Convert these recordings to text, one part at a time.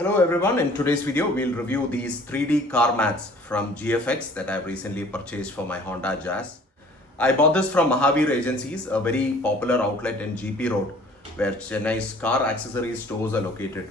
Hello everyone, in today's video we'll review these 3D car mats from GFX that I've recently purchased for my Honda Jazz. I bought this from Mahavir Agencies, a very popular outlet in GP Road where Chennai's car accessories stores are located.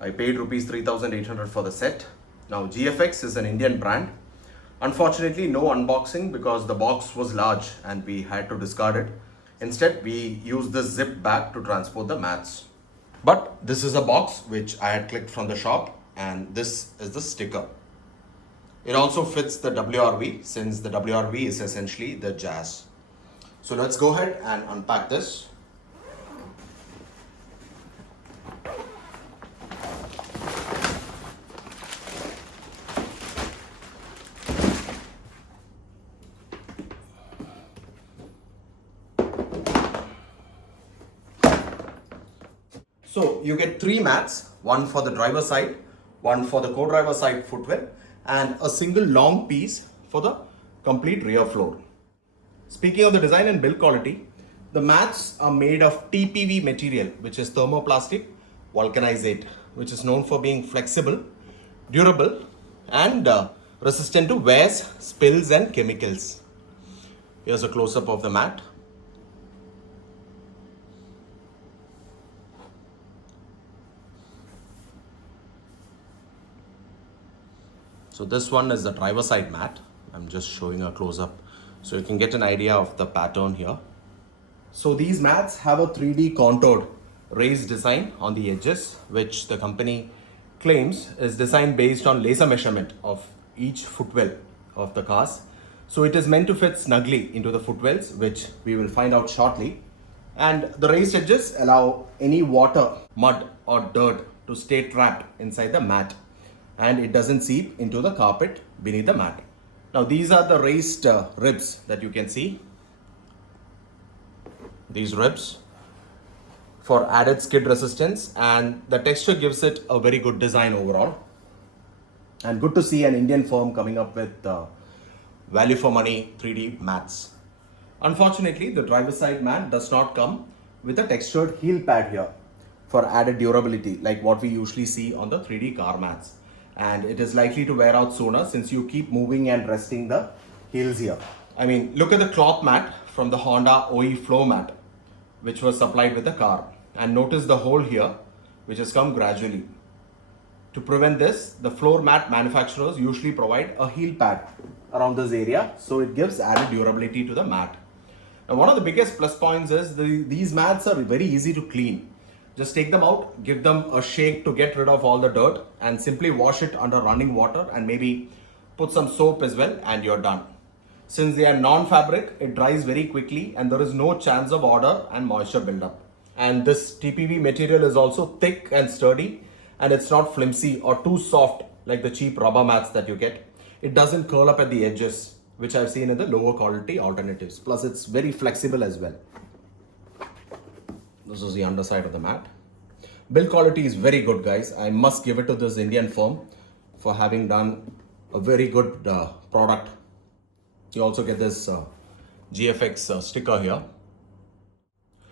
I paid Rs 3,800 for the set. Now GFX is an Indian brand. Unfortunately no unboxing because the box was large and we had to discard it. Instead we used this zip bag to transport the mats. But this is a box which I had clicked from the shop, and this is the sticker. It also fits the WRV since the WRV is essentially the Jazz. So let's go ahead and unpack this. So you get 3 mats, one for the driver side, one for the co-driver side footwell, and a single long piece for the complete rear floor. Speaking of the design and build quality, the mats are made of TPV material, which is thermoplastic vulcanizate, which is known for being flexible, durable, and resistant to wears, spills, and chemicals. Here's a close-up of the mat. So this one is the driver side mat. I'm just showing a close-up so you can get an idea of the pattern here. So these mats have a 3D contoured raised design on the edges, which the company claims is designed based on laser measurement of each footwell of the cars. So it is meant to fit snugly into the footwells, which we will find out shortly. And the raised edges allow any water, mud or dirt to stay trapped inside the mat, and it doesn't seep into the carpet beneath the mat. Now these are the raised ribs that you can see. These ribs for added skid resistance, and the texture gives it a very good design overall. And good to see an Indian firm coming up with value for money 3D mats. Unfortunately, the driver side mat does not come with a textured heel pad here for added durability like what we usually see on the 3D car mats. And it is likely to wear out sooner since you keep moving and resting the heels here. I mean, look at the cloth mat from the Honda OE floor mat, which was supplied with the car. And notice the hole here, which has come gradually. To prevent this, the floor mat manufacturers usually provide a heel pad around this area, so it gives added durability to the mat. Now, one of the biggest plus points is these mats are very easy to clean. Just take them out, give them a shake to get rid of all the dirt, and simply wash it under running water and maybe put some soap as well, and you're done. Since they are non-fabric, it dries very quickly and there is no chance of odor and moisture buildup. And this TPV material is also thick and sturdy, and it's not flimsy or too soft like the cheap rubber mats that you get. It doesn't curl up at the edges, which I've seen in the lower quality alternatives. Plus it's very flexible as well. This is the underside of the mat. Build quality is very good, guys. I must give it to this Indian firm for having done a very good product. You also get this GFX sticker here.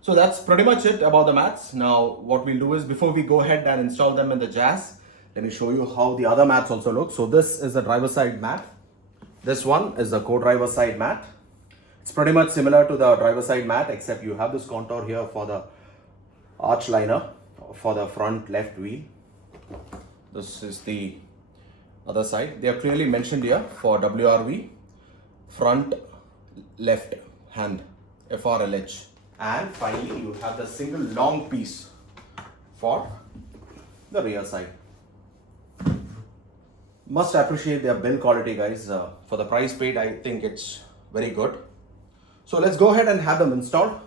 So that's pretty much it about the mats. Now what we'll do is, before we go ahead and install them in the Jazz, let me show you how the other mats also look. So this is the driver side mat. This one is the co-driver side mat. It's pretty much similar to the driver side mat, except you have this contour here for the arch liner for the front left wheel. This is the other side. They are clearly mentioned here for WRV, front left hand, FRLH. And finally you have the single long piece for the rear side. Must appreciate their build quality, guys. For the price paid, I think it's very good. So let's go ahead and have them installed.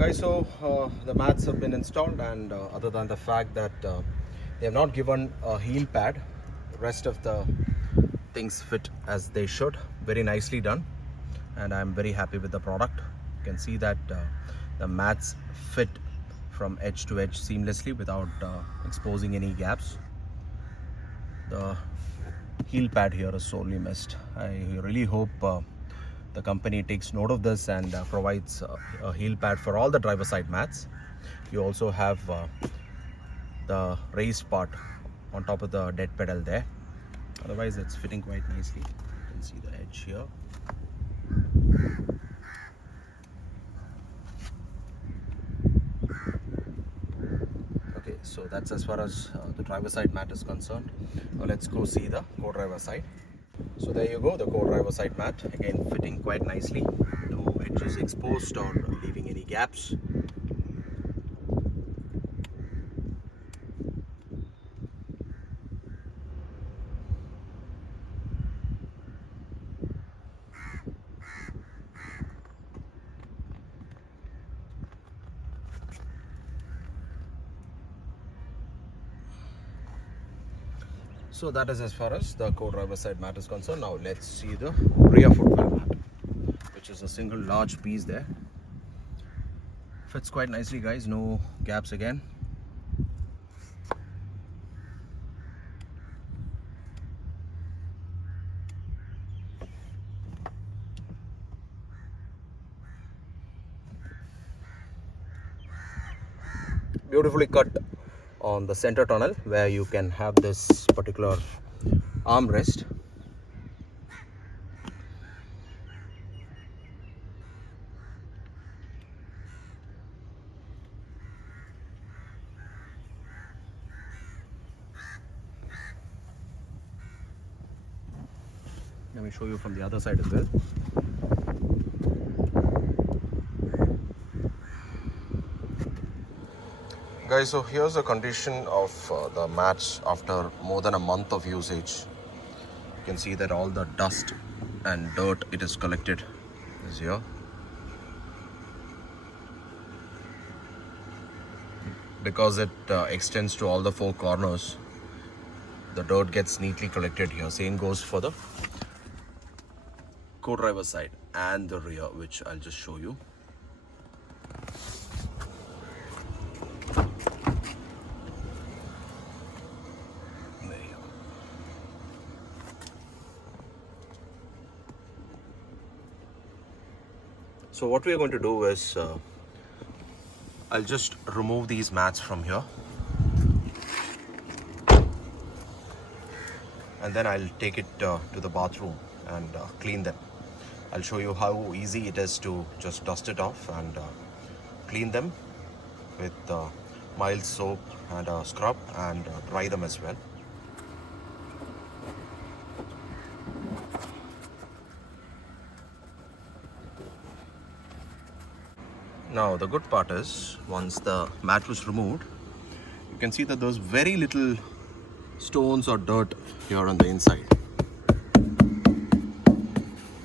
Guys, so the mats have been installed, and other than the fact that they have not given a heel pad, rest of the things fit as they should. Very nicely done, and I'm very happy with the product. You can see that the mats fit from edge to edge seamlessly without exposing any gaps. The heel pad here is sorely missed. I really hope the company takes note of this and provides a heel pad for all the driver side mats. You also have the raised part on top of the dead pedal there. Otherwise it's fitting quite nicely. You can see the edge here. Okay, so that's as far as the driver side mat is concerned. Now let's go see the co-driver side. So there you go, the co-driver side mat, again fitting quite nicely, no edges exposed or leaving any gaps. So that is as far as the co-driver side mat is concerned. Now let's see the rear footwell mat, which is a single large piece there. Fits quite nicely, guys, no gaps again. Beautifully cut on the center tunnel where you can have this particular armrest. Let me show you from the other side as well. Guys, so here's the condition of the mats after more than a month of usage. You can see that all the dust and dirt it is collected is here. Because it extends to all the four corners, the dirt gets neatly collected here. Same goes for the co-driver side and the rear, which I'll just show you. So what we are going to do is I'll just remove these mats from here, and then I'll take it to the bathroom and clean them. I'll show you how easy it is to just dust it off and clean them with mild soap and a scrub, and dry them as well. Now the good part is, once the mat was removed, you can see that there's very little stones or dirt here on the inside.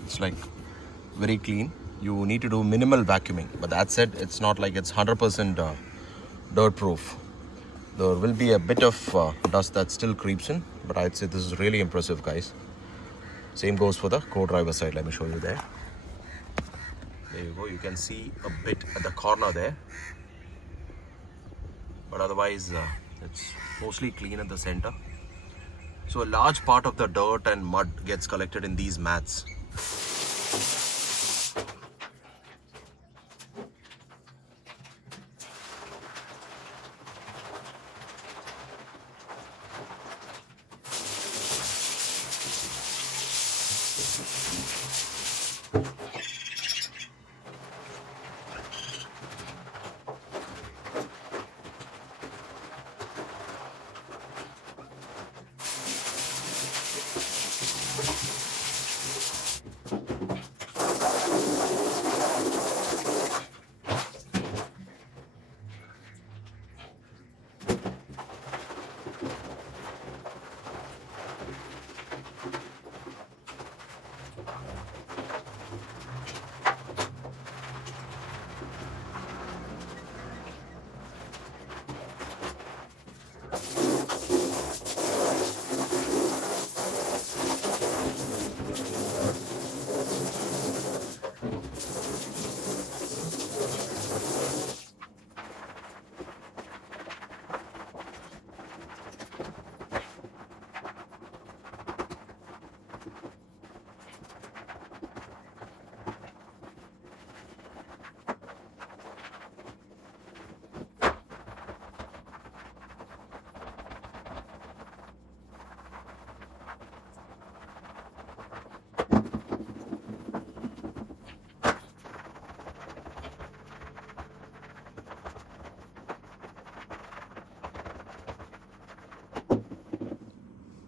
It's like very clean. You need to do minimal vacuuming, but that said, it's not like it's 100% dirt proof. There will be a bit of dust that still creeps in, but I'd say this is really impressive, guys. Same goes for the co-driver side. Let me show you there. There you go, you can see a bit at the corner there, but otherwise it's mostly clean at the center. So a large part of the dirt and mud gets collected in these mats.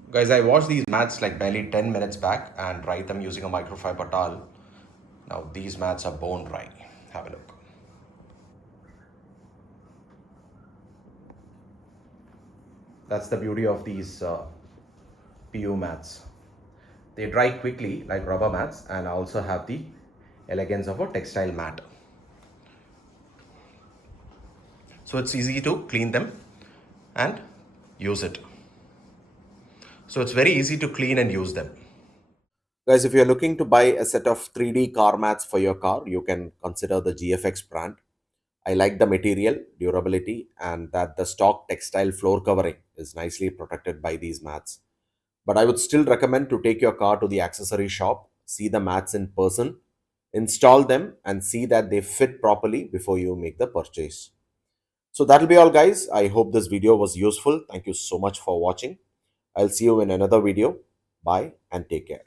Guys, I washed these mats like barely 10 minutes back and dried them using a microfiber towel. Now these mats are bone dry. Have a look. That's the beauty of these PU mats. They dry quickly like rubber mats and also have the elegance of a textile mat. So it's easy to clean them and use it. So it's very easy to clean and use them. Guys, if you're looking to buy a set of 3D car mats for your car, you can consider the GFX brand. I like the material, durability, and that the stock textile floor covering is nicely protected by these mats. But I would still recommend to take your car to the accessory shop, see the mats in person, install them, and see that they fit properly before you make the purchase. So that'll be all, guys. I hope this video was useful. Thank you so much for watching. I'll see you in another video. Bye and take care.